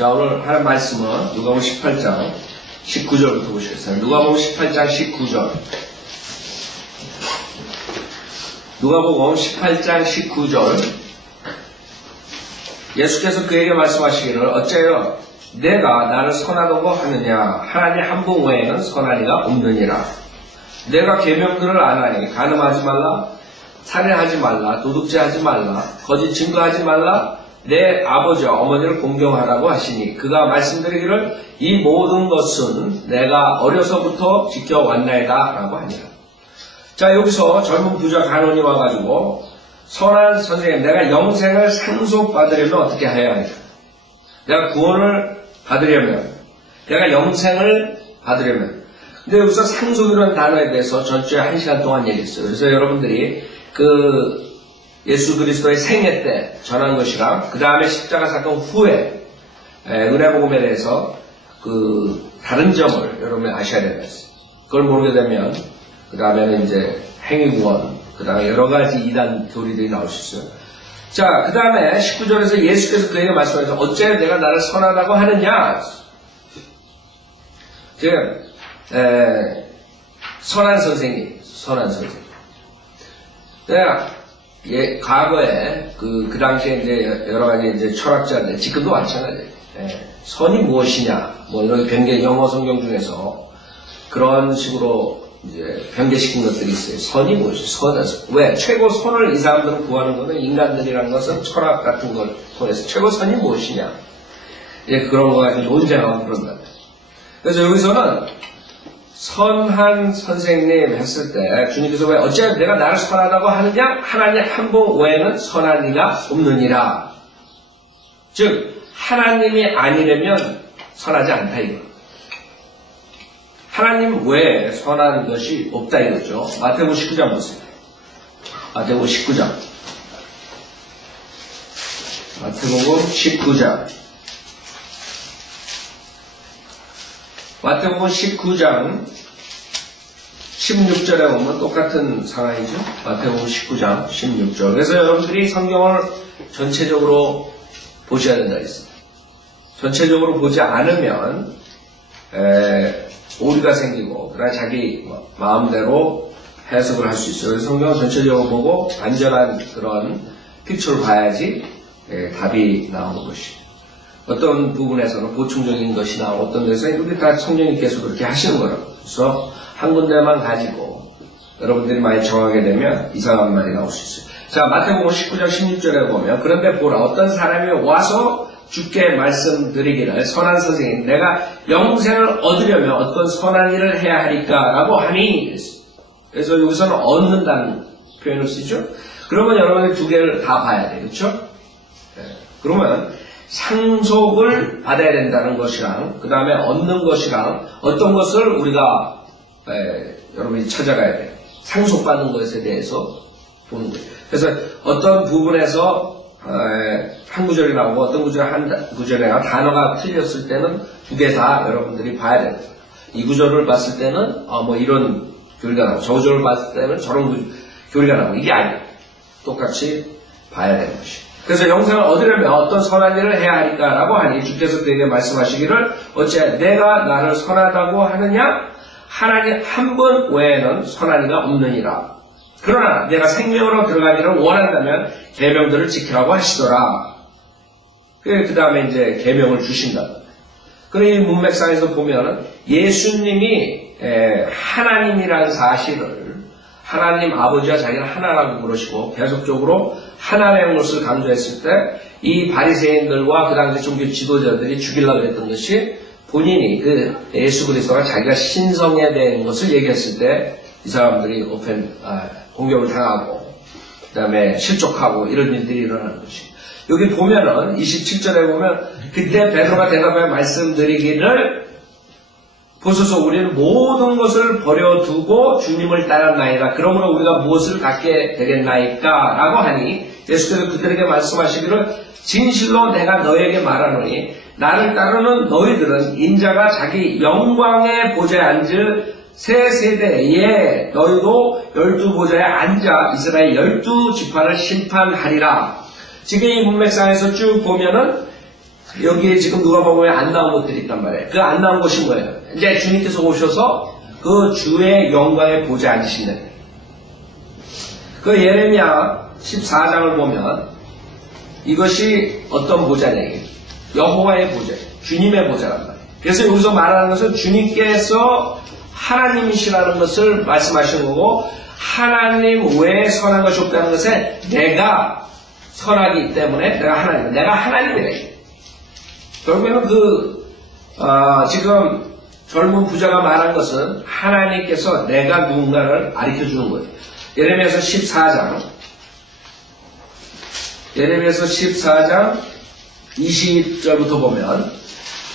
자, 오늘 하는 말씀은 누가복음 18장 19절부터 보시겠어요. 누가복음 18장 19절. 누가복음 18장 19절. 예수께서 그에게 말씀하시기를 어째요 내가 나를 선하다고 하느냐 하나님 한 분 외에는 선한 이가 없느니라. 내가 계명들을 안 하니 간음하지 말라, 살인하지 말라, 도둑질하지 말라, 거짓 증거하지 말라, 내 아버지와 어머니를 공경하라고 하시니 그가 말씀드리기를 이 모든 것은 내가 어려서부터 지켜왔나이다 라고 하니라. 자, 여기서 젊은 부자 간원이 와가지고 선한 선생님, 내가 영생을 상속받으려면 어떻게 해야 하냐? 내가 구원을 받으려면, 내가 영생을 받으려면. 근데 여기서 상속이라는 단어에 대해서 전주에 1시간 동안 얘기했어요. 그래서 여러분들이 예수 그리스도의 생애 때 전한 것이랑 그 다음에 십자가 사건 후에 은혜복음에 대해서 다른 점을 여러분이 아셔야 되겠어요. 그걸 모르게 되면 그 다음에는 이제 행위구원, 그 다음에 여러 가지 이단 교리들이 나올 수 있어요. 자, 그 다음에 19절에서 예수께서 그에게 말씀하셔서 어째 내가 나를 선하다고 하느냐? 지금 선한 선생님. 내가 과거에 그 당시에 이제 여러 가지 이제 철학자들, 지금도 마찬가지예요. 선이 무엇이냐? 뭐 이런 변개 영어 성경 중에서 그런 식으로 이제 변개시킨 것들이 있어요. 선이 무엇이냐? 왜? 최고 선을 이 사람들은 구하는 거는 인간들이라는 것은 철학 같은 걸 통해서 최고 선이 무엇이냐? 이제 그런 거 가지고 논쟁하고 그런다. 그래서 여기서는 선한 선생님 했을 때 주님께서 왜 어째 내가 나를 선하다고 하느냐? 하나님 한 분 외에는 선한 이가 없느니라. 즉 하나님이 아니려면 선하지 않다 이거. 하나님 외에 선한 것이 없다 이거죠. 마태복음 19장 보세요. 마태복음 19장. 마태복음 19장. 마태복음 19장 16절에 보면 똑같은 상황이죠. 마태복음 19장 16절. 그래서 여러분들이 성경을 전체적으로 보셔야 된다 했습니다. 전체적으로 보지 않으면 오류가 생기고 그러나 자기 마음대로 해석을 할 수 있어요. 그래서 성경을 전체적으로 보고 안전한 그런 픽처를 봐야지 답이 나오는 것이죠. 어떤 부분에서는 보충적인 것이 나오고 어떤 데서는 이게 다 성령님께서 그렇게 하시는 거라고. 그래서 한 군데만 가지고 여러분들이 많이 정하게 되면 이상한 말이 나올 수 있어요. 자, 마태복음 19장 16절에 보면 그런데 보라 어떤 사람이 와서 주께 말씀드리기를 선한 선생님 내가 영생을 얻으려면 어떤 선한 일을 해야 하리까 라고 하니 그래서 여기서는 얻는다는 표현을 쓰죠. 그러면 여러분이 두 개를 다 봐야 돼요. 그렇죠? 그러면 상속을 받아야 된다는 것이랑 그 다음에 얻는 것이랑 어떤 것을 우리가 여러분이 찾아가야 돼요. 상속받는 것에 대해서 보는 거예요. 그래서 어떤 부분에서 한 구절이 나오고 어떤 구절에 단어가 틀렸을 때는 두 개 다 여러분들이 봐야 됩니다. 이 구절을 봤을 때는 뭐 이런 교리가 나오고 저 구절을 봤을 때는 저런 교리가 나오고 이게 아니에요. 똑같이 봐야 되는 것이에요. 그래서 영생을 얻으려면 어떤 선한 일을 해야 하니까라고 하니 주께서 그에게 말씀하시기를 어째 내가 나를 선하다고 하느냐? 하나님 한 분 외에는 선한 이가 없느니라. 그러나 내가 생명으로 들어가기를 원한다면 계명들을 지키라고 하시더라. 그 다음에 이제 계명을 주신다. 그리고 이 문맥상에서 보면 예수님이 하나님이라는 사실을 하나님 아버지와 자기는 하나라고 부르시고 계속적으로 하나라는 것을 강조했을 때 이 바리새인들과 그 당시 종교 지도자들이 죽이려고 했던 것이 본인이 예수 그리스도가 자기가 신성에 대한 것을 얘기했을 때 이 사람들이 공격을 당하고 그 다음에 실족하고 이런 일들이 일어나는 것이 여기 보면은 27절에 보면 그때 베드로가 대답하여 말씀드리기를 보소서 우리는 모든 것을 버려두고 주님을 따랐나이다. 그러므로 우리가 무엇을 갖게 되겠나이까? 라고 하니 예수께서 그들에게 말씀하시기를 진실로 내가 너에게 말하노니 나를 따르는 너희들은 인자가 자기 영광의 보좌에 앉을 새 세대에 너희도 12보좌에 앉아 이스라엘 12지파를 심판하리라. 지금 이 문맥상에서 쭉 보면은 여기에 지금 누가 보면 안 나온 것들이 있단 말이에요. 그 안 나온 것이 뭐예요? 이제 주님께서 오셔서 그 주의 영광에 보좌에 앉으신다. 그 예레미야 14장을 보면 이것이 어떤 보좌냐 이게 여호와의 보좌, 주님의 보좌란 말이에요. 그래서 여기서 말하는 것은 주님께서 하나님이시라는 것을 말씀하시는 거고 하나님 외에 선한 것이 없다는 것에 내가 선하기 때문에 내가 하나님이래. 결국에는 지금 젊은 부자가 말한 것은 하나님께서 내가 누군가를 가르쳐주는 거예요. 예레미야서 14장 20절부터 보면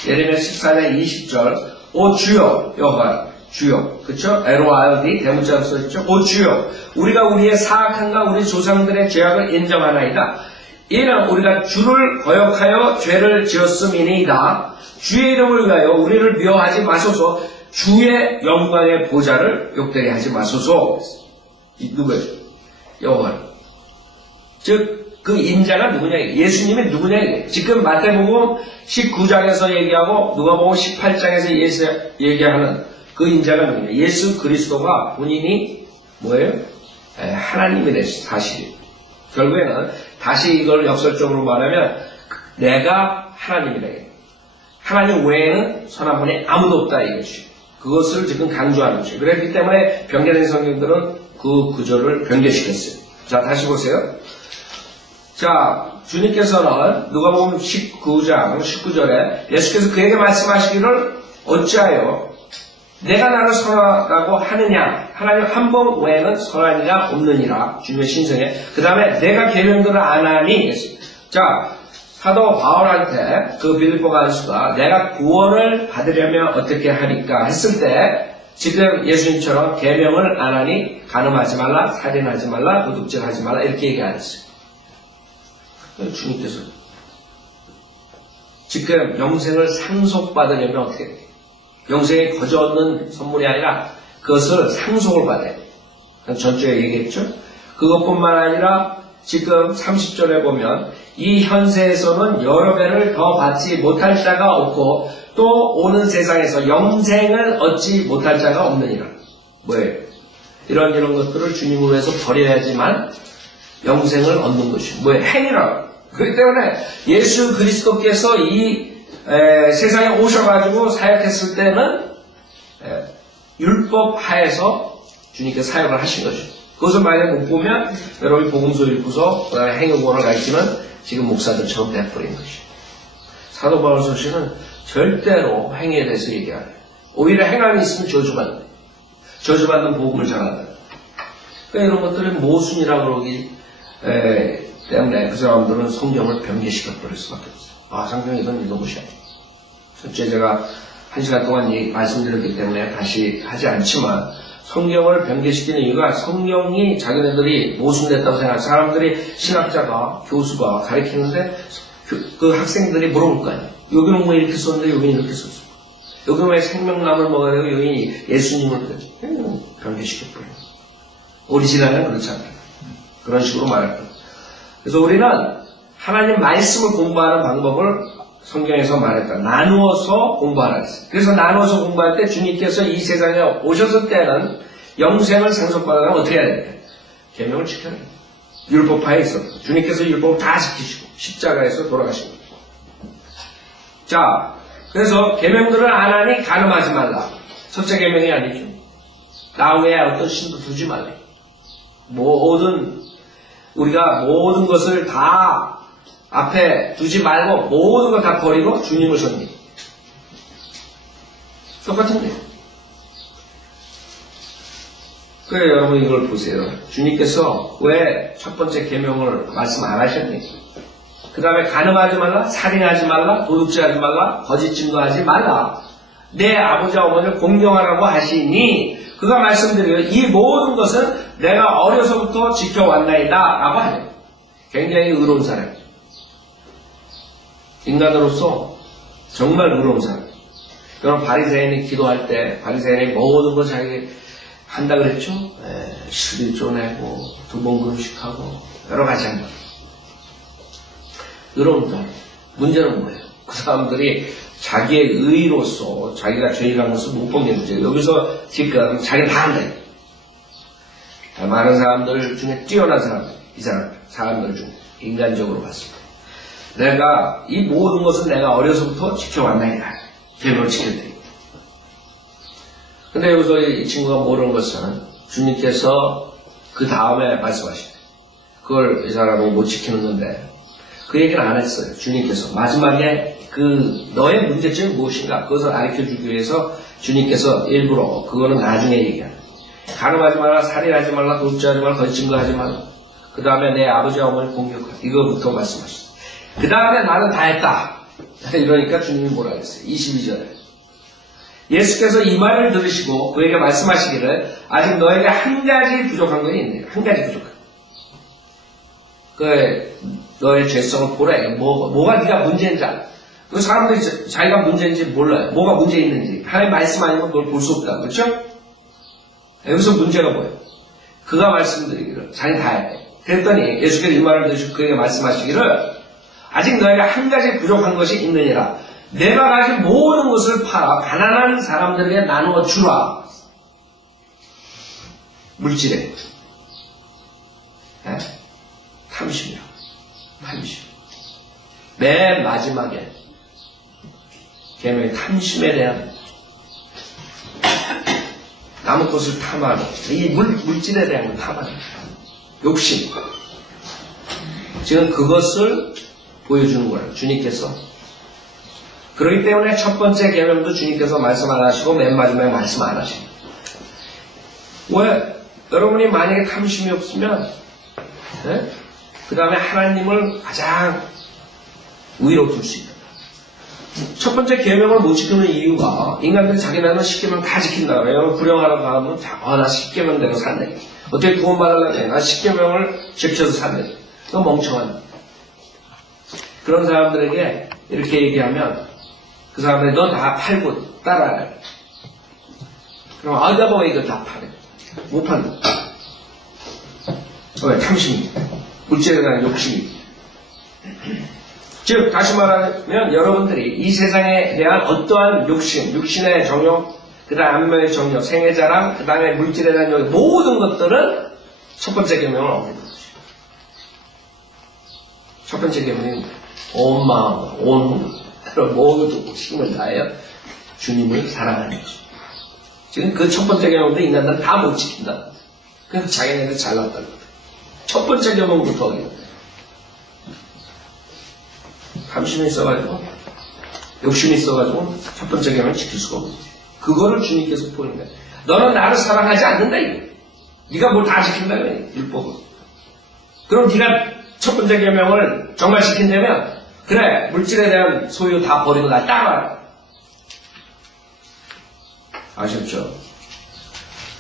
예레미야 14장 20절 오 주여 여호와 주여 그쵸? LORD 대문자로 써있죠. 오 주여 우리가 우리의 사악함과 우리 조상들의 죄악을 인정하나이다. 이는 우리가 주를 거역하여 죄를 지었음이니이다. 주의 이름을 위하여 우리를 미워하지 마소서. 주의 영광의 보좌를 욕되게 하지 마소서. 누구예요? 여호와. 즉 그 인자가 누구냐? 예수님이 누구냐? 지금 마태복음 19장에서 얘기하고 누가복음 18장에서 얘기하는 그 인자가 누구냐? 예수 그리스도가 본인이 뭐예요? 하나님이래 사실이. 결국에는 다시 이걸 역설적으로 말하면 내가 하나님이다. 하나님 외에는 선한 분이 아무도 없다 이것이. 그것을 지금 강조하는 것이죠. 그렇기 때문에 변개된 성경들은 그 구절을 변개시켰어요. 자 다시 보세요. 자 주님께서는 누가복음 19장 19절에 예수께서 그에게 말씀하시기를 어찌하여 내가 나를 선하다고 하느냐. 하나님 한 분 외에는 선한 이가 없느니라. 주님의 신성에. 그 다음에 내가 계명들을 안 하니. 자, 사도 바울한테 그 빌립보 간수가 내가 구원을 받으려면 어떻게 하니까 했을 때 지금 예수님처럼 계명을 안 하니 간음하지 말라, 살인하지 말라, 도둑질하지 말라 이렇게 얘기 안 했어요. 주님께서 지금 영생을 상속받으려면 어떻게 해요? 영생이 거저 얻는 선물이 아니라 그것을 상속을 받아야 돼요. 전주에 얘기했죠. 그것뿐만 아니라 지금 30절에 보면 이 현세에서는 여러 배를 더 받지 못할 자가 없고 또 오는 세상에서 영생을 얻지 못할 자가 없느니라. 뭐예요? 이런 것들을 주님을 위해서 버려야지만 영생을 얻는 것이 뭐예요? 행위라. 그렇기 때문에 예수 그리스도께서 이 세상에 오셔가지고 사역했을 때는 율법 하에서 주님께서 사역을 하신 것이죠. 그것을 만약에 못 보면 여러분이 복음서 읽고서 행위구원을 가르치면 지금 목사들처럼 돼버린 것이죠. 사도 바울 서신은 절대로 행위에 대해서 얘기 안 해요. 오히려 행함이 있으면 저주받는 복음을 전한다. 그러니까 이런 것들이 모순이라고 그러기 때문에 그 사람들은 성경을 변개시켜버릴 수밖에 없어요. 성경이 이건 것이 아니에요. 첫째 제가 1시간 동안 말씀드렸기 때문에 다시 하지 않지만 성경을 변개시키는 이유가 성경이 자기네들이 모순됐다고 생각하는 사람들이 신학자가 교수가 가르치는데 그 학생들이 물어볼 거 아니에요. 여기는 왜 이렇게 썼는데 여기는 이렇게 썼어. 여기는 왜 생명나무를 먹어야 되고 여기는 예수님을 변개시켜버려요. 오리지널은 그렇지 않아요. 그런 식으로 말할 거예요. 그래서 우리는 하나님 말씀을 공부하는 방법을 성경에서 말했다. 나누어서 공부하라 했어요. 그래서 나누어서 공부할 때 주님께서 이 세상에 오셨을 때는 영생을 상속받으려면 어떻게 해야 돼요? 계명을 지켜야 돼요. 율법하에 있었고 주님께서 율법을 다 지키시고 십자가에서 돌아가신 거예요. 자, 그래서 계명들을 안 하니 간음하지 말라. 첫째 계명이 아니죠. 나 외에 어떤 신도 두지 말라. 우리가 모든 것을 다 앞에 두지 말고 모든 걸 다 버리고 주님을 섬기고 똑같은 거예요. 그래 여러분 이걸 보세요. 주님께서 왜 첫 번째 계명을 말씀 안 하셨니? 그 다음에 간음하지 말라, 살인하지 말라, 도둑질하지 말라, 거짓 증거하지 말라. 내 아버지와 어머니를 공경하라고 하시니 그가 말씀드려요. 이 모든 것은 내가 어려서부터 지켜왔나이다 라고 하네요. 굉장히 의로운 사람. 인간으로서 정말 의로운 사람. 여러분 바리새인이 기도할 때 바리새인이 모든 걸 자기 한다 그랬죠? 11조 내고 2번 금식하고 여러 가지 한다. 의로운 사람. 문제는 뭐예요? 그 사람들이 자기의 의로서 자기가 죄인한 것을 못 보는 문제. 여기서 지금 자기는 다 한다. 많은 사람들 중에 뛰어난 사람, 이 사람들 중 인간적으로 봤을 때 내가 이 모든 것은 내가 어려서부터 지켜왔나이다. 계명을 지킬 때. 근데 여기서 이 친구가 모르는 것은 주님께서 그 다음에 말씀하시네. 그걸 이 사람은 못 지키는 건데 그 얘기는 안 했어요. 주님께서 마지막에 그 너의 문제점이 무엇인가 그것을 가르쳐주기 위해서 주님께서 일부러 그거는 나중에 얘기합니다. 간음하지 말라, 살인하지 말라, 도둑질하지 말라, 거짓 증거하지 말라. 그 다음에 내 아버지와 어머니 공격하라. 이거부터 말씀하셨어요. 그 다음에 나는 다 했다. 이러니까 주님이 뭐라 그랬어요? 22절에 예수께서 이 말을 들으시고 그에게 말씀하시기를 아직 너에게 한 가지 부족한 것이 있네. 한 가지 부족한 그 너의 죄성을 보래. 뭐가 네가 문제인지 알아. 그 사람들이 자기가 문제인지 몰라요. 뭐가 문제 있는지. 하나님 말씀 아니면 그걸 볼 수 없다. 그렇죠? 여기서 문제가 뭐예요? 그가 말씀드리기를 자기 다 했대. 그랬더니 예수께서 이 말을 들으시고 그에게 말씀하시기를 아직 너에게 한 가지 부족한 것이 있느니라. 내가 가진 모든 것을 팔아 가난한 사람들에게 나누어 주라. 물질에 탐심이야. 탐심. 맨 마지막에 계명의 탐심에 대한 남의 것을 탐하고 이 물질에 대한 탐하는 욕심. 지금 그것을 보여주는 거예요. 주님께서. 그렇기 때문에 첫 번째 계명도 주님께서 말씀 안 하시고 맨 마지막에 말씀 안 하십니다. 왜? 여러분이 만약에 탐심이 없으면 그 다음에 하나님을 가장 위로 둘 수 있다. 첫 번째 계명을 못 지키는 이유가 인간들이 자기네는 10계명 다 지킨다 그래요. 여러분 불행하러 가면 나 10계명대로 산대. 어떻게 구원받으려면 나 10계명을 지켜서 산대. 너 멍청한. 그런 사람들에게 이렇게 얘기하면 그 사람들이 너 다 팔고 따라야. 그럼 아다 보면 이거 다 팔아. 못 판다. 왜? 탐심이. 물질에 대한 욕심이. 즉 다시 말하면 여러분들이 이 세상에 대한 어떠한 욕심, 육신의 정욕, 그 다음 안면의 정욕, 생애자랑, 그 다음에 물질에 대한 욕, 모든 것들은 첫 번째 계명을 어기는 거죠. 첫 번째 계명은 온 마음과 온 모두 힘을 다하여 주님을 사랑하는 거죠. 지금 그 첫 번째 계명도 인간들은 다 못 지킨다. 그래서 자기네들 잘났다는 거죠. 첫 번째 계명부터 어기는 거예요. 탐심이 있어가지고 욕심이 있어가지고 첫 번째 계명을 지킬 수가 없는 거지. 그거를 주님께서 보는 거야. 너는 나를 사랑하지 않는다 이거. 네가 뭘 다 지킨다 이거 율법을. 그럼 네가 첫 번째 계명을 정말 지킨다면 그래 물질에 대한 소유 다 버리고 나 따라와. 아셨죠?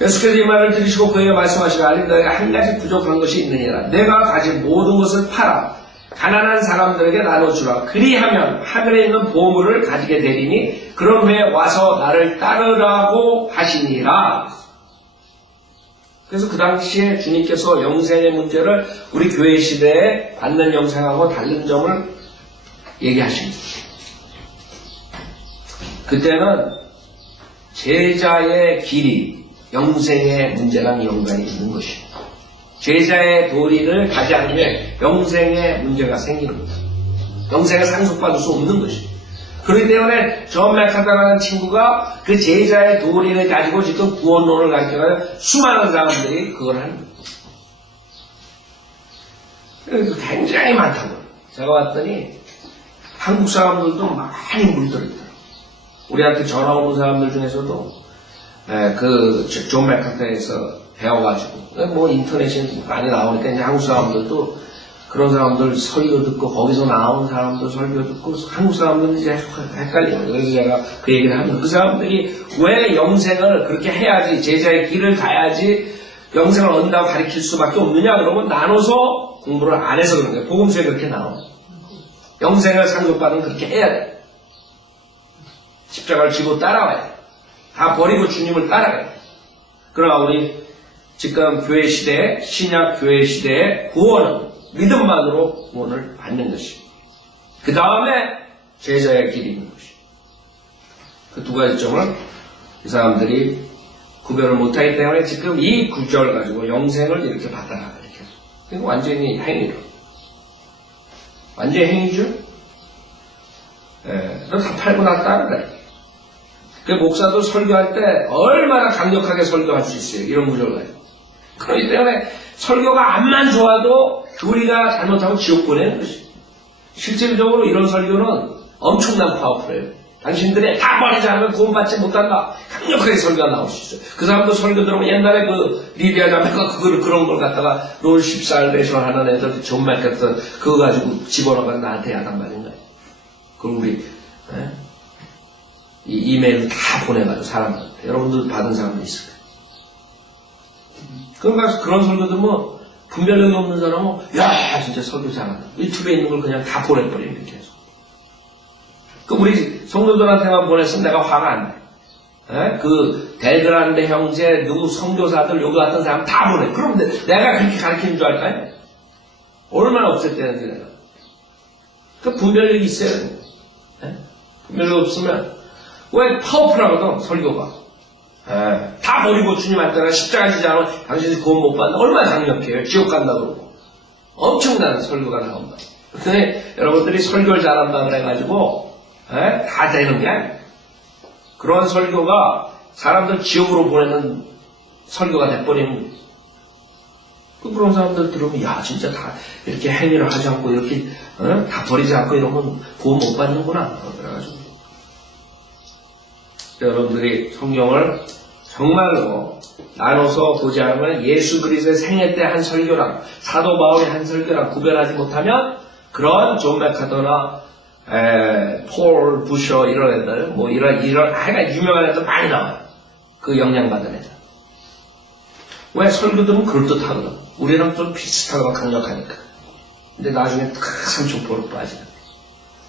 예수께서 이 말을 들으시고 그에게 말씀하시기를 아직 너희가 한 가지 부족한 것이 있느니라. 내가 가진 모든 것을 팔아 가난한 사람들에게 나눠주라. 그리하면 하늘에 있는 보물을 가지게 되리니 그런 후에 와서 나를 따르라고 하시니라. 그래서 그 당시에 주님께서 영생의 문제를 우리 교회 시대에 받는 영생하고 다른 점을 얘기하십니다. 그때는 제자의 길이 영생의 문제랑 연관이 있는 것입니다. 제자의 도리를 가지 않으면 영생의 문제가 생기는 겁니다. 영생을 상속받을 수 없는 것입니다. 그렇기 때문에 존 맥카더라는 친구가 그 제자의 도리를 가지고 지금 구원론을 가르쳐가지고 수많은 사람들이 그걸 하는 거예요. 굉장히 많다고. 제가 봤더니 한국 사람들도 많이 물들어있더라고요. 우리한테 전화 오는 사람들 중에서도 그 존 맥카더에서 배워가지고 뭐 인터넷에 많이 나오니까 이제 한국 사람들도 그런 사람들 설교 듣고 거기서 나온 사람들 설교 듣고 한국 사람들은 이제 헷갈려요. 그래서 제가 그 얘기를 하면 그 사람들이 왜 영생을 그렇게 해야지 제자의 길을 가야지 영생을 얻는다고 가르칠 수밖에 없느냐 그러면 나눠서 공부를 안 해서 그런 거예요. 복음서에 그렇게 나와요. 영생을 상속받으면 그렇게 해야 돼. 십자가를 지고 따라와야 돼. 다 버리고 주님을 따라가야 돼. 그러나 우리 지금 교회 시대에 신약 교회 시대의 구원은 믿음만으로 구원을 받는 것입니다. 그 다음에 제자의 길이 있는 것이. 그 두 가지 점을 이 사람들이 구별을 못하기 때문에 지금 이 구절을 가지고 영생을 이렇게 받아라. 이렇게. 이거 완전히 행위로. 완전히 행위죠? 예, 너 다 팔고 났다. 그래. 그 목사도 설교할 때 얼마나 강력하게 설교할 수 있어요. 이런 구절을 가지고. 그렇기 때문에 설교가 암만 좋아도 우리가 잘못하면 지옥 보내는 것이. 실질적으로 이런 설교는 엄청난 파워풀해요. 당신들이 다 버리지 않으면 구원받지 못한다. 강력하게 설교가 나올 수 있어요. 그 사람도 설교 들으면 옛날에 그 리디아 자매가 그런 걸 갖다가 롤 14레이션 하는 애들 존 맥했던 그거 가지고 집어넣어가 나한테 야단 맞은 거예요. 그럼 우리 이 이메일 다 보내가지고 사람들한테 여러분들 받은 사람도 있을 거예요. 그러니까 그런 설교 들으면 분별력이 없는 사람은 야 진짜 설교 잘한다. 유튜브에 있는 걸 그냥 다 보내버려요. 이렇게 해서. 그 우리 성도들한테만 보냈으면 내가 화가 안 나. 그 델그란데 형제 누구 선교사들 요구 같은 사람 다 보내. 그럼 내가 그렇게 가르치는 줄 알까요? 얼마나 없앴대는지 내가. 그 분별력이 있어야 돼요. 분별력 없으면 왜 파워풀하거든 설교가. 다 버리고 주님한테 나 십자가 지지 않으면 당신이 구원 못 받는다. 얼마나 강력해요. 지옥 간다 그러고. 엄청난 설교가 나온다. 근데 여러분들이 설교를 잘한다 그래가지고 다 되는 게 아니에요. 그런 설교가 사람들 지옥으로 보내는 설교가 돼버리는 거예요. 그런 사람들 들으면 야 진짜 다 이렇게 행위를 하지 않고 이렇게 다 버리지 않고 이러면 구원 못 받는구나. 그래가지고 여러분들이 성경을 정말로 나눠서 보지 않으면 예수 그리스도의 생애 때 한 설교랑 사도 바울의 한 설교랑 구별하지 못하면 그런 존 맥카더나 폴 부셔 이런 애들 뭐 이런 하여간 유명한 애들 많이 나와요. 그 영향받은 애들. 왜 설교들은 그럴듯하거든. 우리랑 좀 비슷하고 강력하니까. 근데 나중에 탁 삼천포로 빠지는.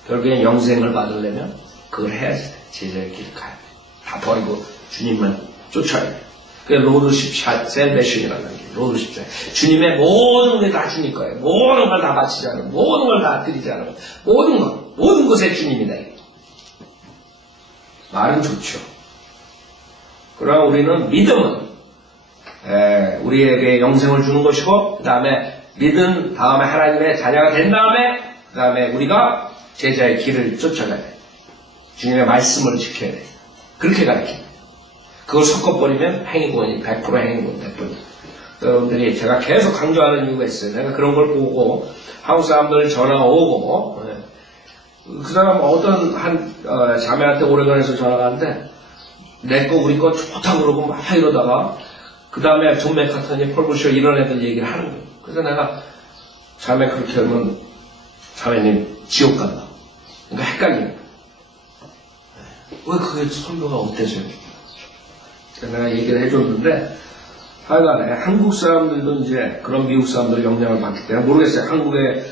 결국엔 영생을 받으려면 그걸 해야지 돼. 제자의 길을 가야 돼. 다 버리고 주님만 쫓아야 돼. 그게 로드십 셀베이션이라는 게 로드십. 주님의 모든 게 다 주님 거예요. 모든 걸 다 바치지 않으면, 모든 걸 다 드리지 않으면, 모든 것에 주님이다. 말은 좋죠. 그러나 우리는 믿음은 우리에게 영생을 주는 것이고, 그 다음에 믿은 다음에 하나님의 자녀가 된 다음에, 그 다음에 우리가 제자의 길을 쫓아가야 돼. 주님의 말씀을 지켜야 돼. 그렇게 가르칩니다. 그걸 섞어버리면 행위권이 100% 행위권 100%. 여러분들이 제가 계속 강조하는 이유가 있어요. 내가 그런 걸 보고 한국 사람들 전화 오고 그 사람 어떤 한 자매한테 오레곤에서 전화가 왔는데 내 거 우리 거 좋다 그러고 막 이러다가 그 다음에 존 맥카터니 폴 부셔 이런 애들 얘기를 하는 거예요. 그래서 내가 자매 그렇게 하면 자매님 지옥 간다. 그러니까 헷갈리는 거예요. 왜 그게 설교가 어때서요? 내가 얘기를 해줬는데 하여간에 한국 사람들도 이제 그런 미국 사람들의 영향을 받기 때문에 모르겠어요. 한국의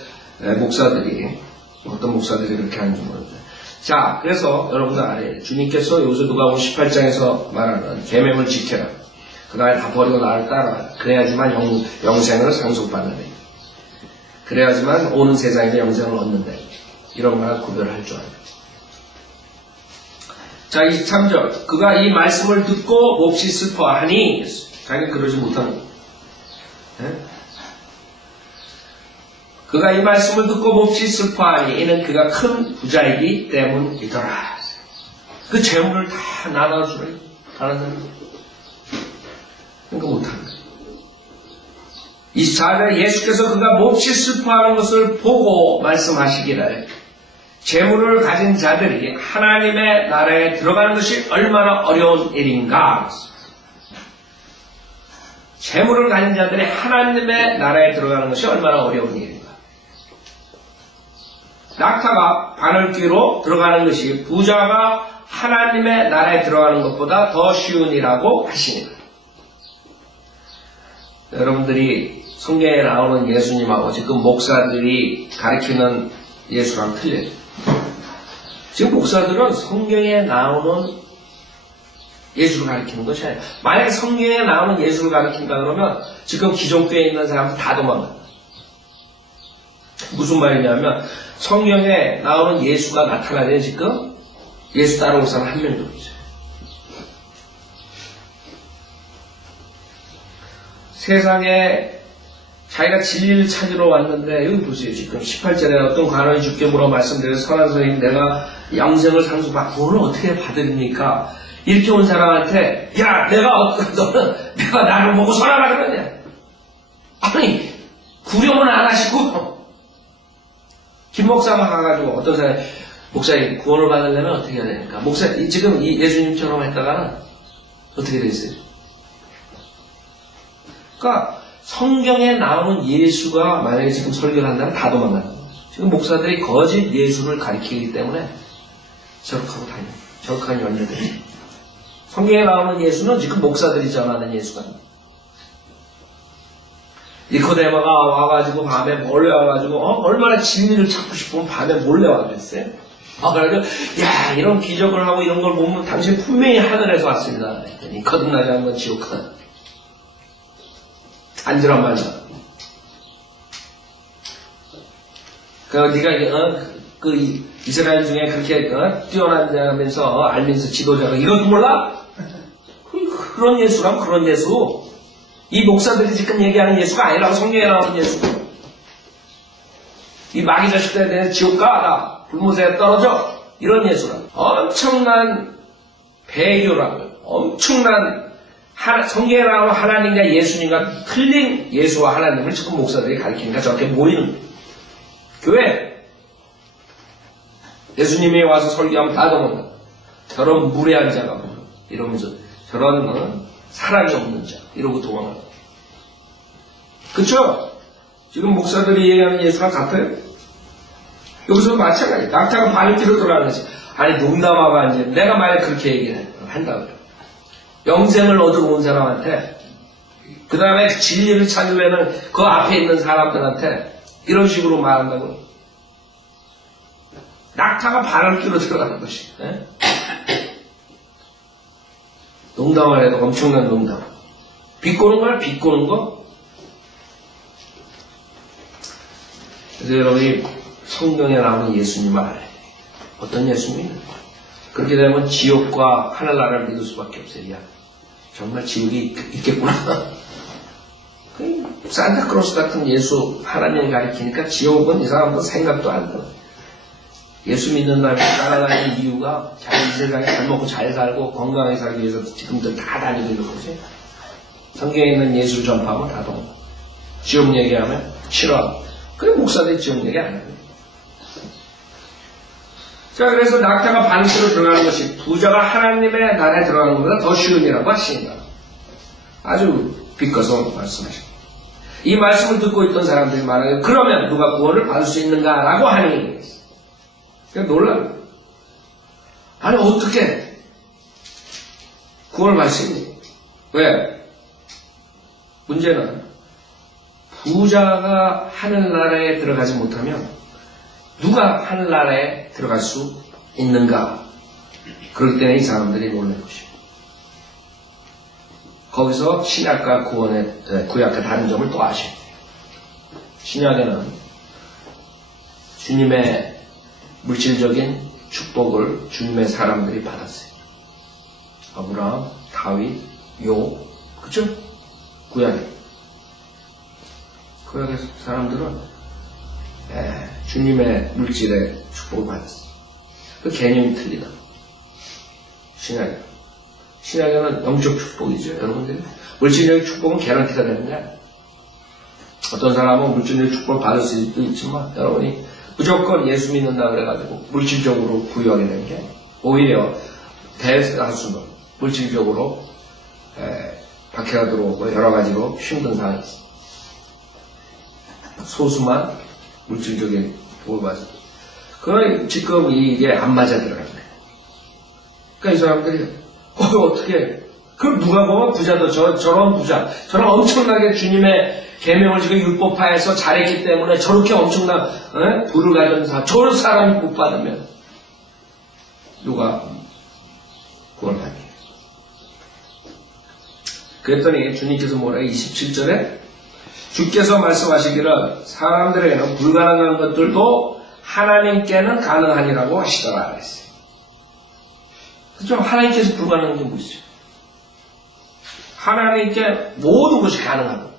목사들이 어떤 목사들이 그렇게 하는지 모르겠어요. 자, 그래서 여러분들 알아요. 주님께서 여기서 누가복음 18장에서 말하는 계명을 지켜라. 그 다음에 다 버리고 나를 따라라. 그래야지만 영생을 상속받는다. 그래야지만 오는 세상에 영생을 얻는다. 이런 거랑 구별할 줄 알아요. 자, 23절. 그가 이 말씀을 듣고 몹시 슬퍼하니, 자기는 그러지 못하는 거예요. 그가 이 말씀을 듣고 몹시 슬퍼하니, 이는 그가 큰 부자이기 때문이더라. 그 재물을 다 나눠주래. 다른 사람들. 그러니까 못하는 거예요. 24절. 예수께서 그가 몹시 슬퍼하는 것을 보고 말씀하시기를, 재물을 가진 자들이 하나님의 나라에 들어가는 것이 얼마나 어려운 일인가. 재물을 가진 자들이 하나님의 나라에 들어가는 것이 얼마나 어려운 일인가. 낙타가 바늘귀로 들어가는 것이 부자가 하나님의 나라에 들어가는 것보다 더 쉬운 일이라고 하시니라. 여러분들이 성경에 나오는 예수님하고 지금 목사들이 가르치는 예수랑 틀려요. 지금 목사들은 성경에 나오는 예수를 가르치는 것이 아니에요. 만약에 성경에 나오는 예수를 가르친다 그러면 지금 기존교회에 있는 사람들 다 도망가요. 무슨 말이냐면 성경에 나오는 예수가 나타나냐 지금? 예수 따라올 사람 한 명도 없어요. 세상에 자기가 진리를 찾으러 왔는데 여기 보세요. 지금 18절에 어떤 관원이 주께 물어 말씀드려 선한 선생님 내가 영생을 상속받고 그걸 어떻게 받으립니까? 이렇게 온 사람한테 야 너는 내가 나를 보고 선하라 그러냐? 아니 구령은 안 하시고 김 목사가 가가지고 어떤 사람이 목사님 구원을 받으려면 어떻게 해야 됩니까? 목사 지금 이 예수님처럼 했다가는 어떻게 되겠어요? 그러니까 성경에 나오는 예수가 만약에 지금 설교를 한다면 다 도망가는 거예요. 지금 목사들이 거짓 예수를 가리키기 때문에 저렇게 다녀요. 저렇게 연결돼요. 성경에 나오는 예수는 지금 목사들이 전하는 예수가 아니에요. 니코데모가 와가지고 밤에 몰래 와가지고 얼마나 진리를 찾고 싶으면 밤에 몰래 와겠어요? 그래서 야 이런 기적을 하고 이런 걸 보면 당신 분명히 하늘에서 왔습니다. 그랬더니 거듭나지 않으면 지옥 가다. 앉으란 말이야. 네가 이스라엘 중에 그렇게 뛰어난다면서 알면서 지도자가 이것도 몰라? 그런 예수라면 그런 예수. 이 목사들이 지금 얘기하는 예수가 아니라고 성경에 나오는 예수. 이 마귀 자식들에 대해 지옥 가라. 불못에 떨어져. 이런 예수라. 엄청난 배교라고요. 엄청난 성경에 나오는 하나님과 예수님과 틀린 예수와 하나님을 지금 목사들이 가르치니까 저렇게 모이는 거예요. 교회 예수님이 와서 설교하면 다 도망가. 저런 무례한 자가 이러면서 저런 사랑이 없는 자 이러고 도망가. 그쵸? 지금 목사들이 얘기하는 예수가 같아요? 여기서 마찬가지. 낙타가 바늘길로 들어가는 거지. 아니 농담하고 앉아. 내가 만약 그렇게 얘기를 한다고요. 영생을 얻으러 온 사람한테 그 다음에 진리를 찾으려면 그 앞에 있는 사람들한테 이런 식으로 말한다고요. 낙타가 바늘길로 들어가는 것이. 농담을 해도 엄청난 농담. 비꼬는 거야 비꼬는 거. 그래서 여러분이 성경에 나오는 예수님을 알아요. 어떤 예수님이냐? 그렇게 되면 지옥과 하늘나라를 믿을 수밖에 없어요. 야, 정말 지옥이 있겠구나. 산타크로스 같은 예수 하나님을 가리키니까 지옥은 이 사람도 생각도 안 들어. 예수 믿는 날에 따라다니는 이유가 이 세상에 잘 먹고 잘 살고 건강하게 살기 위해서 지금도 다 다니고 있는 거지. 성경에 있는 예수를 전파하면 다 동거. 지옥 얘기하면 싫어. 그래 목사들이 지옥 얘기 안 해요. 자, 그래서 낙타가 바늘길로 들어가는 것이 부자가 하나님의 나라에 들어가는 것보다 더 쉬운이라고 하시니까 아주 비껴서 말씀하십니다. 이 말씀을 듣고 있던 사람들이 말하기를 그러면 누가 구원을 받을 수 있는가라고 하니 그냥 놀라요. 아니 어떻게 구원을 받을 수 있니? 왜? 문제는 부자가 하늘나라에 들어가지 못하면 누가 하늘나라에 들어갈 수 있는가? 그렇기 때문에 이 사람들이 놀란 것이고 거기서 신약과 구약과 다른 점을 또 아셔야 돼요. 신약에는 주님의 물질적인 축복을 주님의 사람들이 받았어요. 아브라함, 다윗, 욥, 그쵸? 구약에 사람들은 주님의 물질의 축복을 받았어요. 그 개념이 틀리다. 신약에는 영적 축복이죠. 여러분들 물질적 축복은 개런티가 되는 게 아니에요. 어떤 사람은 물질적 축복을 받을 수도 있지만 여러분이 무조건 예수 믿는다 그래가지고 물질적으로 부유하게 되는 게 오히려 대다수는 물질적으로 박해가 들어오고 여러 가지로 힘든 상황이 있어요. 소수만 물질적인 복을 받아요. 그러나 지금 이게 안 맞아 들어가는 거예요. 그러니까 이 사람들이 어떻게 그럼 누가 보면 부자도 저런 부자 저런 엄청나게 주님의 계명을 지금 율법화해서 잘했기 때문에 저렇게 엄청난 부를 가진 사람 저런 사람이 못 받으면 누가 구원을 받니? 그랬더니 주님께서 뭐라 27절에 주께서 말씀하시기를 사람들에게는 불가능한 것들도 하나님께는 가능하니라고 하시더라 그랬어요. 그죠? 하나님께서 불가능한 게 뭐 있어요? 하나님께 모든 것이 가능하고,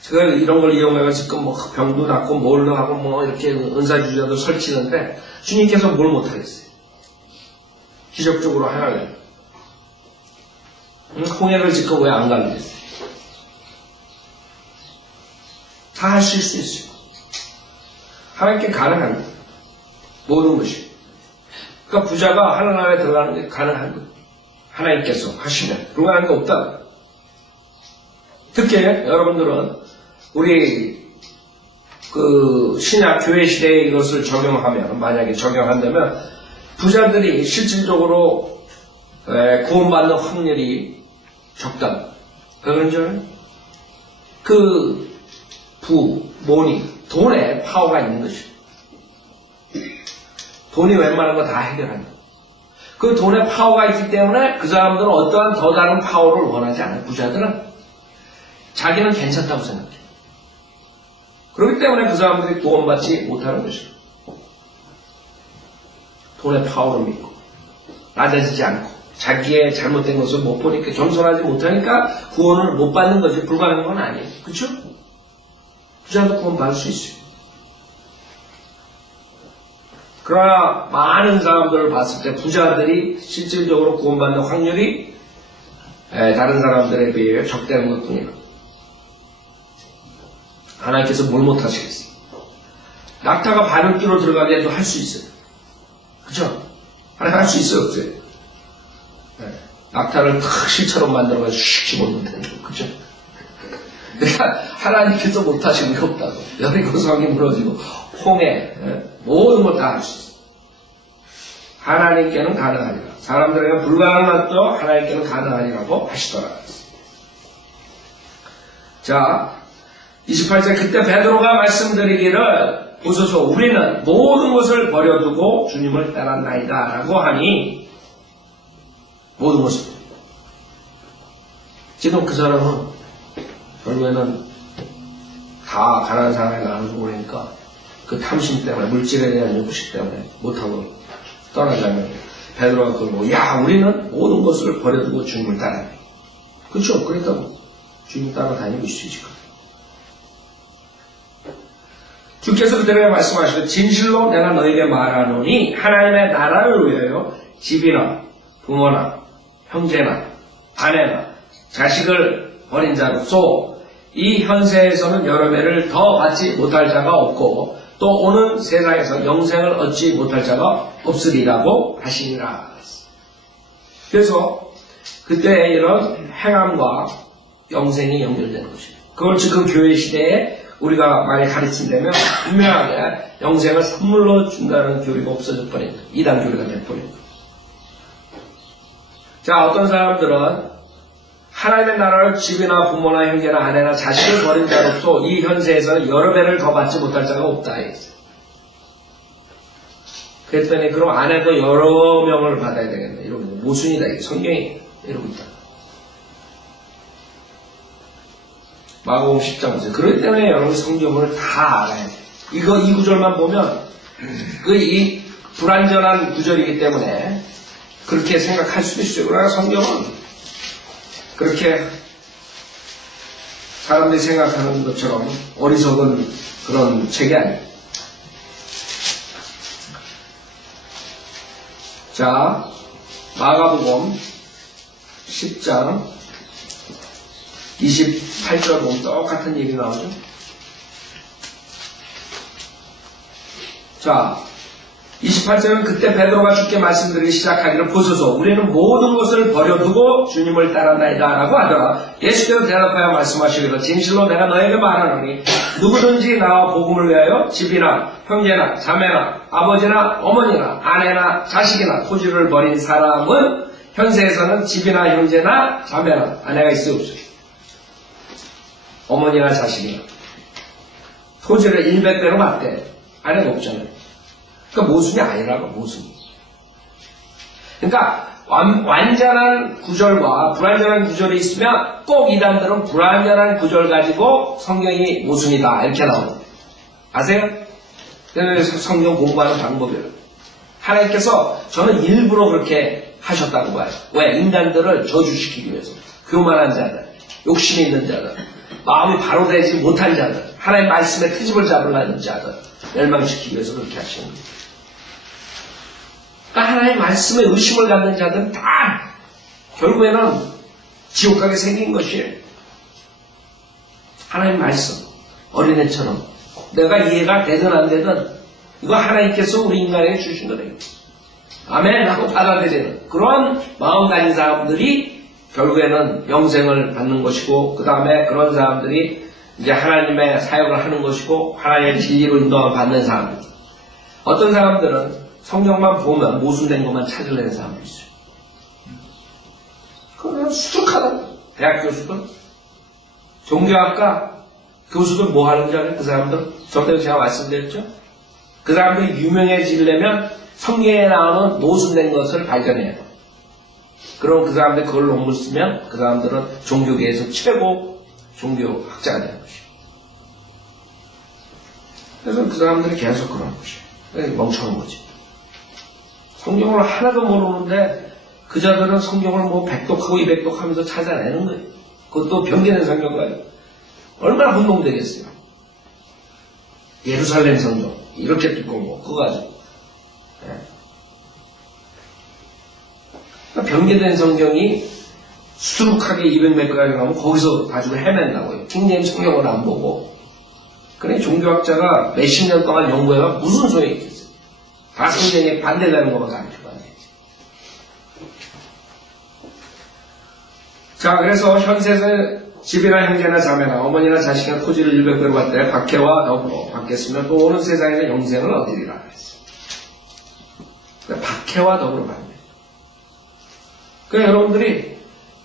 제가 이런 걸 이용해서 지금 뭐 병도 낫고 뭘로 하고 뭐 이렇게 은사주자도 설치는데 주님께서 뭘 못하겠어요? 기적적으로 하나님 홍해를 지금 왜 안 가르쳤어요? 다 하실 수 있어요. 하나님께 가능한 거예요. 모든 것이. 그러니까 부자가 하나님에 들어가는 게 가능한 거예요. 하나님께서 하시면 불가능한 게 없다. 특히 여러분들은 우리 그 신약 교회 시대에 이것을 적용하면, 만약에 적용한다면 부자들이 실질적으로 구원받는 확률이 적다. 왜 그런 줄 알아요? 그 모니, 돈에 파워가 있는 것이죠. 돈이 웬만한 거 다 해결한다. 그 돈에 파워가 있기 때문에 그 사람들은 어떠한 더 다른 파워를 원하지 않아요. 부자들은 자기는 괜찮다고 생각해요. 그렇기 때문에 그 사람들이 구원받지 못하는 것이죠. 돈의 파워를 믿고 낮아지지 않고 자기의 잘못된 것을 못 보니까, 겸손하지 못하니까 구원을 못 받는 거지 불가능한 건 아니에요. 그렇죠? 부자도 구원 받을 수 있어요. 그러나 많은 사람들을 봤을 때 부자들이 실질적으로 구원받는 확률이 다른 사람들에 비해 적다는 것뿐이에요. 하나님께서 뭘 못하시겠어요? 낙타가 바늘기로 들어가게 해도 할 수 있어요. 그죠? 하나님 할 수 있어요, 없어요? 낙타를 탁 실처럼 만들어가지고 슉 집어넣는 거, 그죠? 그러니까 하나님께서 못하시는 게 없다고. 여리고 성이 무너지고 홍해 모든 걸 다 할 수 있어요. 하나님께는 가능하니라. 사람들에게 불가능한 것도 하나님께는 가능하니라고 하시더라. 자, 28절 그때 베드로가 말씀드리기를 보소서 우리는 모든 것을 버려두고 주님을 따랐나이다 라고 하니, 모든 것을. 지금 그 사람은 결국에는 다 가난한 사람에 나눠서 보내니까 그 탐심 때문에, 물질에 대한 욕심 때문에 못하고 떠나자면 베드로가 그걸 보고, 야, 우리는 모든 것을 버려두고 주님을 따라야 돼. 그렇죠? 그러니까 주님 따라다니고 있어요 지금. 주께서 그들에게 말씀하시되 진실로 내가 너에게 말하노니 하나님의 나라를 위하여 집이나 부모나 형제나 아내나 자식을 버린 자로서 이 현세에서는 여러 배를 더 받지 못할 자가 없고 또 오는 세상에서 영생을 얻지 못할 자가 없으리라고 하시니라. 그래서 그때 이런 행함과 영생이 연결되는 것입니다. 그걸 지금 교회 시대에 우리가 많이 가르친다면 분명하게 영생을 선물로 준다는 교리가 없어져 버린 거예요. 이단 교리가 돼버린 거예요. 자, 어떤 사람들은 하나님의 나라를 집이나 부모나 형제나 아내나 자식을 버린 자로서 이 현세에서는 여러 배를 더 받지 못할 자가 없다 했어요. 그랬더니 그럼 아내도 여러 명을 받아야 되겠네. 이러고 모순이다. 이게 성경이 이러고 있다. 마가복음 10장 보세요. 그렇기 때문에 여러분 성경을 다 알아야 돼요. 이 구절만 보면 이 불완전한 구절이기 때문에 그렇게 생각할 수도 있어요. 그러나 성경은 그렇게 사람들이 생각하는 것처럼 어리석은 그런 책이 아니에요. 자, 마가복음 10장 28절 보면 똑같은 얘기 나오죠. 자, 28절은 그때 베드로가 주께 말씀드리기 시작하기를 보소서 우리는 모든 것을 버려두고 주님을 따랐나이다 라고 하더라. 예수께서 대답하여 말씀하시기를 진실로 내가 너에게 말하노니 누구든지 나와 복음을 위하여 집이나 형제나 자매나 아버지나 어머니나 아내나 자식이나 토지를 버린 사람은 현세에서는 집이나 형제나 자매나 아내가 있을 없어요. 어머니나 자식이나 토지를 100배로 받대. 아내가 없잖아요. 그러니까 모순이 아니라고, 모순이. 그러니까 완전한 구절과 불완전한 구절이 있으면 꼭 이단들은 불완전한 구절 가지고 성경이 모순이다 이렇게 나옵니다. 아세요? 그래서 성경 공부하는 방법이에요. 하나님께서 저는 일부러 그렇게 하셨다고 봐요. 왜? 인간들을 저주시키기 위해서. 교만한 자들, 욕심 있는 자들, 마음이 바로 되지 못한 자들, 하나님 말씀에 트집을 잡으려는 자들 멸망시키기 위해서 그렇게 하시는 거예요. 그러니까 하나님 말씀에 의심을 갖는 자들은 다 결국에는 지옥 가게 생긴 것이에요. 하나님 말씀, 어린애처럼 내가 이해가 되든 안 되든 이거 하나님께서 우리 인간에게 주신 거래요. 아멘 하고 받아들이는 그런 마음 가진 사람들이 결국에는 영생을 받는 것이고, 그 다음에 그런 사람들이 이제 하나님의 사역을 하는 것이고, 하나님의 진리로 인도함을 받는 사람들. 어떤 사람들은 성경만 보면 모순된 것만 찾으려는 사람도 있어요. 그건 수족하다. 대학 교수들, 종교학과 교수들 뭐 하는지 알아요? 그 사람들? 저번에 제가 말씀드렸죠? 그 사람들이 유명해지려면 성경에 나오는 모순된 것을 발견해야 돼요. 그럼 그 사람들이 그걸 논문 쓰면 그 사람들은 종교계에서 최고 종교학자가 되는 것이에요. 그래서 그 사람들이 계속 그러는 것이에요. 멍청한 거지. 성경을 하나도 모르는데 그 자들은 성경을 뭐 100독하고 200독 하면서 찾아내는 거예요. 그것도 변경된 성경과요. 얼마나 혼동되겠어요. 예루살렘 성경 이렇게 두꺼운 거 그거 가지고. 네. 그러니까 변개된 성경이 수두룩하게 200몇 가지 나오면 거기서 가지고 헤맨다고요. 킹제임스 성경을 안 보고. 그래 종교학자가 몇십 년 동안 연구해봐 무슨 소용이 있겠어요. 다 성경에 반대되는 것만 가르쳐봐. 자, 그래서 현세에서 집이나 형제나 자매나 어머니나 자식이나 토지를 100배로 받되 박해와 더불어 받겠으면 또 오는 세상에서 영생을 얻으리라 했어요. 그러니까 박해와 더불어 받는 거예요. 그러니까 여러분들이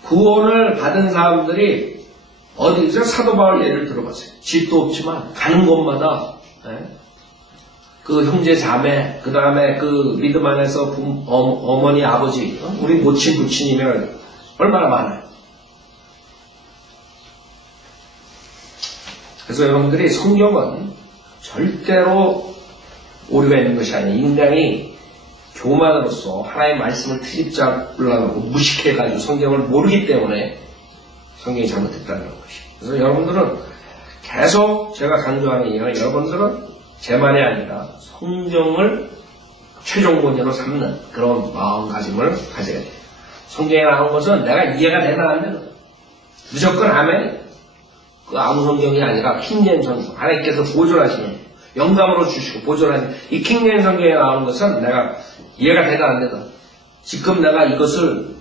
구원을 받은 사람들이 어디서 사도 바울 예를 들어봤어요. 집도 없지만 가는 곳마다 그 형제 자매 그 다음에 그 믿음 안에서 어머니 아버지 우리 모친 부친이면 얼마나 많아요. 그래서 여러분들이 성경은 절대로 오류가 있는 것이 아니에요. 인간이 교만으로서 하나님의 말씀을 트집 잡으려고 무식해가지고 성경을 모르기 때문에 성경이 잘못됐다는 것이에요. 그래서 여러분들은 계속 제가 강조하는 이유는 여러분들은 제 말이 아니라 성경을 최종 본의로 삼는 그런 마음가짐을 가져야 돼요. 성경에 나온 것은 내가 이해가 되나 안 되나 무조건 아멘. 그 아무 성경이 아니라 킹제임스 성경 하나님께서 보존하시는 영감으로 주시고 보존하시는 이 킹제임스 성경에 나오는 것은 내가 이해가 되다 안 되다 지금 내가 이것을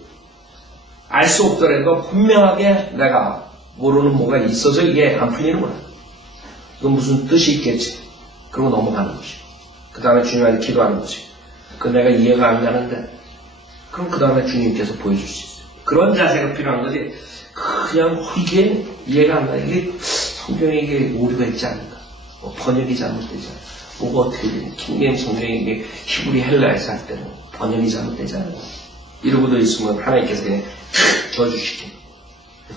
알 수 없더라도 분명하게 내가 모르는 뭐가 있어서 이게 안 풀리는구나. 이건 무슨 뜻이 있겠지. 그러고 넘어가는 것이. 그 다음에 주님한테 기도하는 것이. 그 내가 이해가 안 가는데 그럼 그 다음에 주님께서 보여줄 수 있어요. 그런 자세가 필요한 거지. 그냥 이게 이해가 안 가. 이게 성경에 이게 오류가 있지 않는가. 뭐 번역이 잘못되지 않는가. 뭐가 어떻게 되냐. 킹제임스 성경에 이게 히브리 헬라에서 할 때는 번역이 잘못되지 않는가. 이러고도 있으면 하나님께서 그냥 저주시키는.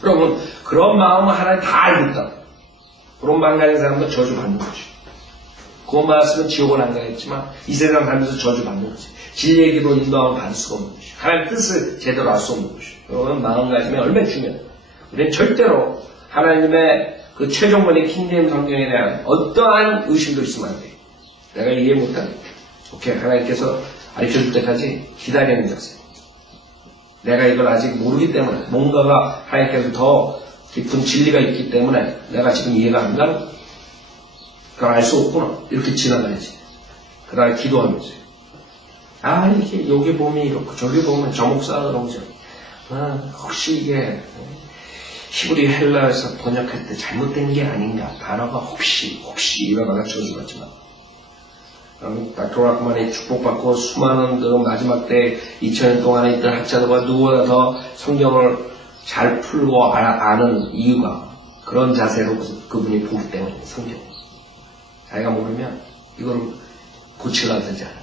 그러면 그런 마음은 하나님 다 알고 있다. 그런 마음 가진 사람도 저주받는 거지. 그것만 했으면 지옥은 안 가겠지만 이 세상 살면서 저주받는 거지. 진리의 기도 인도함을 받을 수가 없는 것이. 하나님 뜻을 제대로 알 수 없는 것이. 그러면 마음가짐이 얼마나 중요해. 우리는 절대로 하나님의 그 최종본의 킹제임스 성경에 대한 어떠한 의심도 있으면 안 돼. 내가 이해 못하겠다. 오케이, 하나님께서 알려줄 때까지 기다리는 자세. 내가 이걸 아직 모르기 때문에 뭔가가 하나님께서 더 깊은 진리가 있기 때문에 내가 지금 이해가 안 가는 거야. 그걸 알 수 없구나. 이렇게 지나가야지. 그 다음에 기도하면서. 아, 이게 여기 보면 이렇고 저기 보면 저 목사가 그러죠. 혹시 이게 히브리 헬라에서 번역할 때 잘못된 게 아닌가. 단어가 혹시 이러다가 저주받지만. 닥터 락만이 축복받고 수많은 그 마지막 때 2000년 동안에 있던 학자들과 누구보다 더 성경을 잘 풀고 아는 이유가 그런 자세로 그분이 보기 때문에 성경. 자기가 모르면 이걸 고치려고 하지 않아요.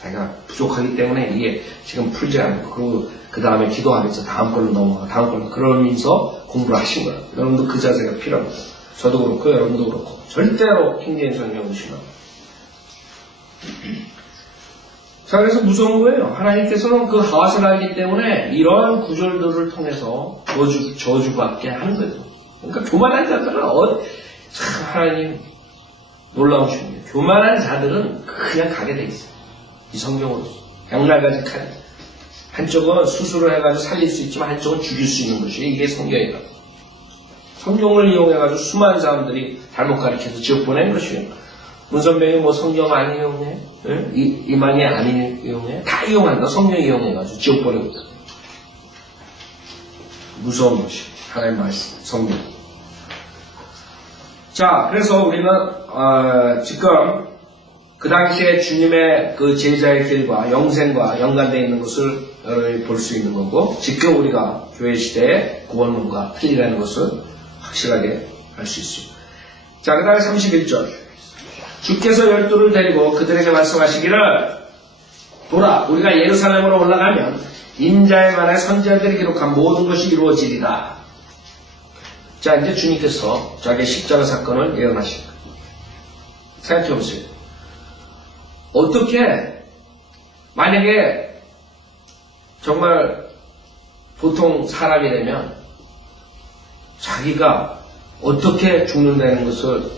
자기가 부족하기 때문에 이게 지금 풀지 않고 그리고 그 다음에 기도하면서 다음 걸로 넘어가 다음 걸로 그러면서 공부를 하신 거예요. 여러분도 그 자세가 필요합니다. 저도 그렇고 여러분도 그렇고 절대로 킹제임스 성경 보시면 자, 그래서 무서운 거예요. 하나님께서는 그 하와스를 알기 때문에 이런 구절들을 통해서 저주받게 하는 거예요. 그러니까 교만한 자들은 참 하나님 놀라우시군요. 교만한 자들은 그냥 가게 돼 있어요. 이 성경으로 양날가지 칼. 한쪽은 수술을 해가지고 살릴 수 있지만 한쪽은 죽일 수 있는 것이 이게 성경이다. 성경을 이용해가지고 수많은 사람들이 잘못 가르쳐서 지옥 보내는 것이에요. 문선배이 뭐 성경 안 이용해? 응? 이만희 안 이용해? 다 이용한다. 성경 이용해가지고 지옥 보내고 있다. 무서운 것이 하나님 말씀, 성경. 자, 그래서 우리는 지금 그 당시에 주님의 그 제자의 길과 영생과 연관되어 있는 것을 볼 수 있는 거고, 지금 우리가 교회 시대의 구원론과 틀리라는 것을 확실하게 알 수 있습니다. 자, 그 다음에 31절. 주께서 12를 데리고 그들에게 말씀하시기를, 보라, 우리가 예루살렘으로 올라가면 인자에 관해 선지자들이 기록한 모든 것이 이루어지리라. 자, 이제 주님께서 자기의 십자가 사건을 예언하십니다. 생각해 보세요. 어떻게, 만약에 정말 보통 사람이 되면 자기가 어떻게 죽는다는 것을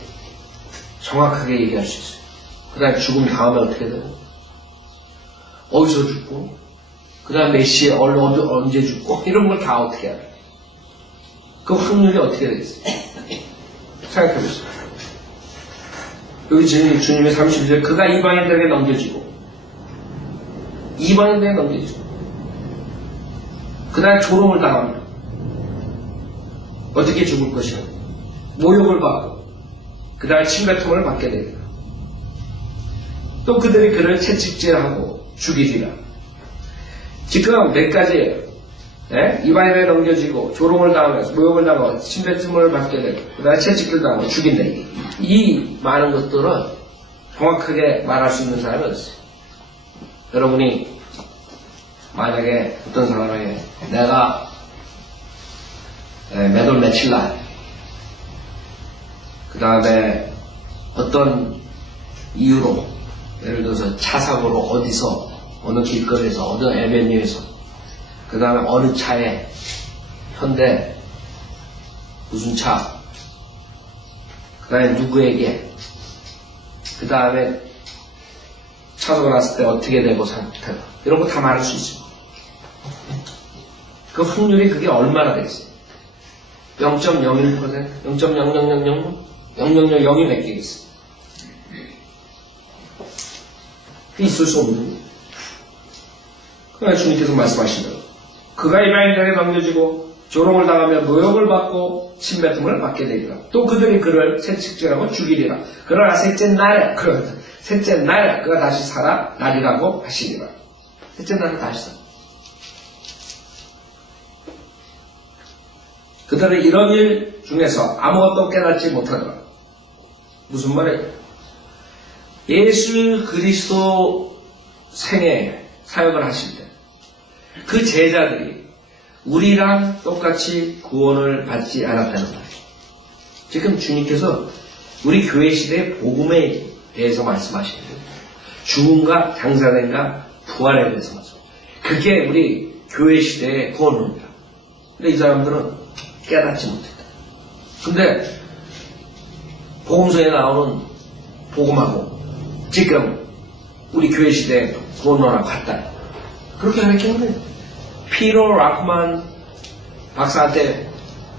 정확하게 얘기할 수 있어요. 그 다음에 죽음 다음에 어떻게 되고, 어디서 죽고, 그 다음에 몇 시에, 언제 죽고, 이런 걸 다 어떻게 알아요. 그 확률이 어떻게 되겠어요? 생각해보세요. 여기 지금 주님의 32절, 그가 이방인들에게 넘겨지고, 이방인들에게 넘겨지고, 그 다음에 조롱을 당합니다. 어떻게 죽을 것이냐. 모욕을 받고, 그 다음에 침뱉음을 받게 됩니다. 또 그들이 그를 채찍질하고 죽이리라. 지금 몇 가지예요. 네? 이방인에게 넘겨지고, 조롱을 당하면서, 모욕을 당하고, 침뱉음을 받게 되고, 그 다음에 채찍질 당하고, 죽인다. 이 많은 것들은 정확하게 말할 수 있는 사람이 없어요. 여러분이 만약에 어떤 사람에게 내가 몇 월 며칠 날, 그 다음에 어떤 이유로, 예를 들어서 차 사고로 어디서, 어느 길거리에서, 어느 에베뉴에서, 그 다음에 어느 차에, 현대, 무슨 차, 그 다음에 누구에게, 그 다음에 차도가 났을 때 어떻게 되고 상태가, 이런 거 다 말할 수 있습니다. 그 확률이 그게 얼마나 되겠어요? 0.01%? 0.0000? 000이 몇 개겠어요? 그게 있을 수 없는 거예요. 그러나 주님께서 말씀하신다. 그가 이방인들에게 넘겨지고 조롱을 당하며 모욕을 받고 침뱉음을 받게 되리라. 또 그들이 그를 채찍질하고 죽이리라. 그러나 셋째 날에 그가 다시 살아나리라고 하시리라. 셋째 날에 다시 살아. 그들은 이런 일 중에서 아무것도 깨닫지 못하더라. 무슨 말이에요? 예수 그리스도 생애 사역을 하실 때 그 제자들이 우리랑 똑같이 구원을 받지 않았다는 말이에요. 지금 주님께서 우리 교회 시대의 복음에 대해서 말씀하시는 거예요. 죽음과 장사된과 부활에 대해서 말씀하세요. 그게 우리 교회 시대의 구원론입니다. 근데 이 사람들은 깨닫지 못했다. 근데 복음서에 나오는 복음하고 지금 우리 교회 시대의 구원론하고 같다. 그렇게 가르치는 거예요. 피로 라크만 박사한테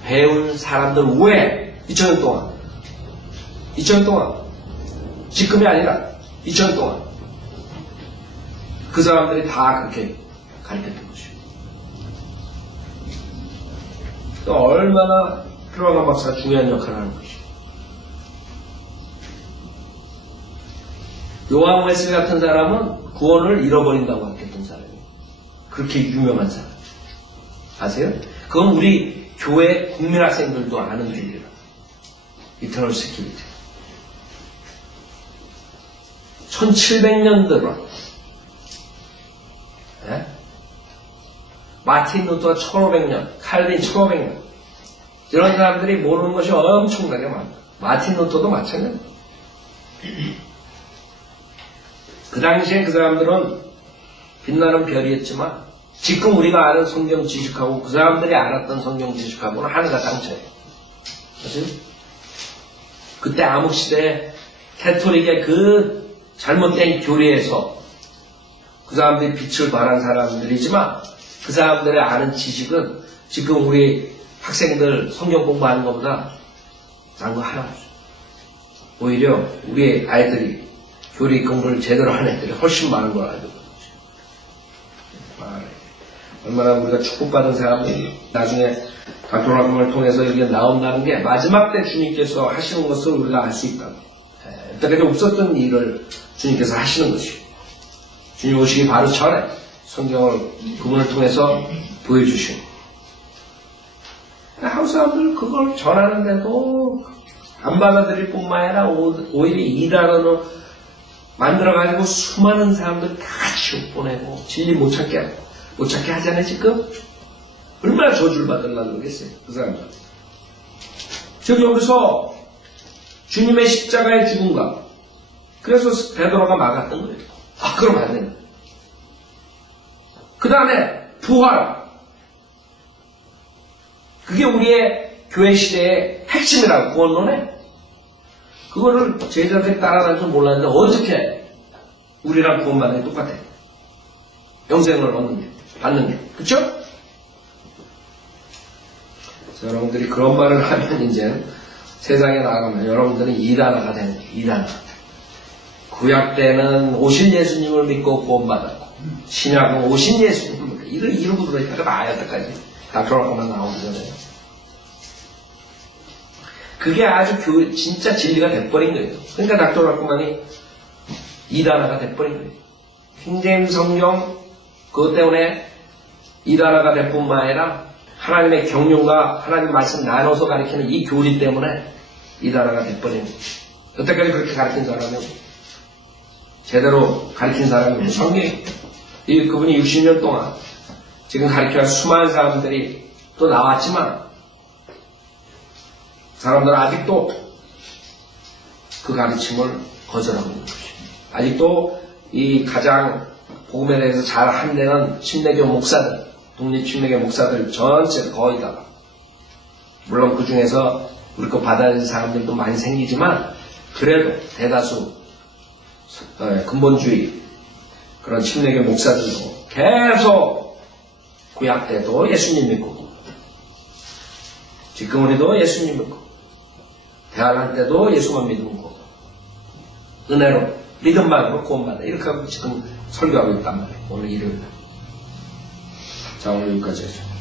배운 사람들 왜 2000년 동안 지금이 아니라 2000년 동안 그 사람들이 다 그렇게 가르쳤던 것이에요. 또 얼마나 피로라크만 박사가 중요한 역할을 하는 것이에요. 요한 웨슬리 같은 사람은 구원을 잃어버린다고 했던 사람이에요. 그렇게 유명한 사람. 아세요? 그건 우리 교회 국민학생들도 아는 일이라. 이터널 세큐리티. 1700년대로 마틴 루터가 1500년, 칼빈 1500년. 이런 사람들이 모르는 것이 엄청나게 많아요. 마틴 루터도 마찬가지입니다. 그 당시에 그 사람들은 빛나는 별이었지만 지금 우리가 아는 성경 지식하고 그 사람들이 알았던 성경 지식하고는 하늘과 땅 차이. 그렇지? 그때 암흑시대에 캐톨릭의 그 잘못된 교리에서 그 사람들이 빛을 발한 사람들이지만 그 사람들의 아는 지식은 지금 우리 학생들 성경 공부하는 것보다 난 거 하나 없어. 오히려 우리 아이들이 교리 공부를 제대로 하는 애들이 훨씬 많은 걸 알고 있는 거지. 얼마나 우리가 축복받은 사람들이 나중에 닥터락금을 통해서 여기 나온다는 게 마지막 때 주님께서 하시는 것을 우리가 알 수 있다. 여태까지 없었던 일을 주님께서 하시는 것이고 주님 오시기 바로 전에 성경을 그분을 통해서 보여주시고 한국 사람들 그걸 전하는데도 안 받아들일 뿐만 아니라 오히려 이단어로 만들어가지고 수많은 사람들 다 지옥 보내고 진리 못 찾게 하잖아요 지금. 얼마나 저주를 받으려고 그러겠어요 그 사람들. 즉 여기서 주님의 십자가의 죽음과 그래서 베드로가 막았던 거예요. 그럼 안 된다. 그 다음에 부활. 그게 우리의 교회 시대의 핵심이라고 구원론에. 그거를 제자들이 따라다니면서 몰랐는데 어떻게 우리랑 구원받는 게 똑같아요. 영생을 얻는 게, 받는 게. 그쵸? 그래서 여러분들이 그런 말을 하면 이제 세상에 나가면 여러분들은 이단아가 되는 거예요. 이단아. 구약 때는 오신 예수님을 믿고 구원받았고 신약은 오신 예수님을 믿고 이러고 들어있다가 나야 때까지 다 돌아가면 나오기 전에 그게 아주 진짜 진리가 돼버린 거예요. 그러니까 닥터락구만이 이단아가 돼버린 거예요. 킹제임스 성경 그것 때문에 이단아가 될 뿐만 아니라 하나님의 경륜과 하나님 말씀 나눠서 가르치는 이 교리 때문에 이단아가 돼버린 거예요. 여태까지 그렇게 가르친 사람은 제대로 가르친 사람은 성경이에요. 그분이 60년 동안 지금 가르쳐야 수많은 사람들이 또 나왔지만 사람들은 아직도 그 가르침을 거절하고 있는 것이죠. 아직도 이 가장 복음에 대해서 잘 한데는 침례교 목사들, 독립침례교 목사들 전체 거의 다 물론 그 중에서 우리 거 받아들인 사람들도 많이 생기지만 그래도 대다수 근본주의 그런 침례교 목사들도 계속 구약 때도 예수님 믿고 지금 우리도 예수님 믿고 대환란 때도 예수만 믿고 은혜로 믿음만으로 구원받아 이렇게 하고 지금 설교하고 있단 말이에요. 오늘 일요일. 자 오늘 여기까지 하죠.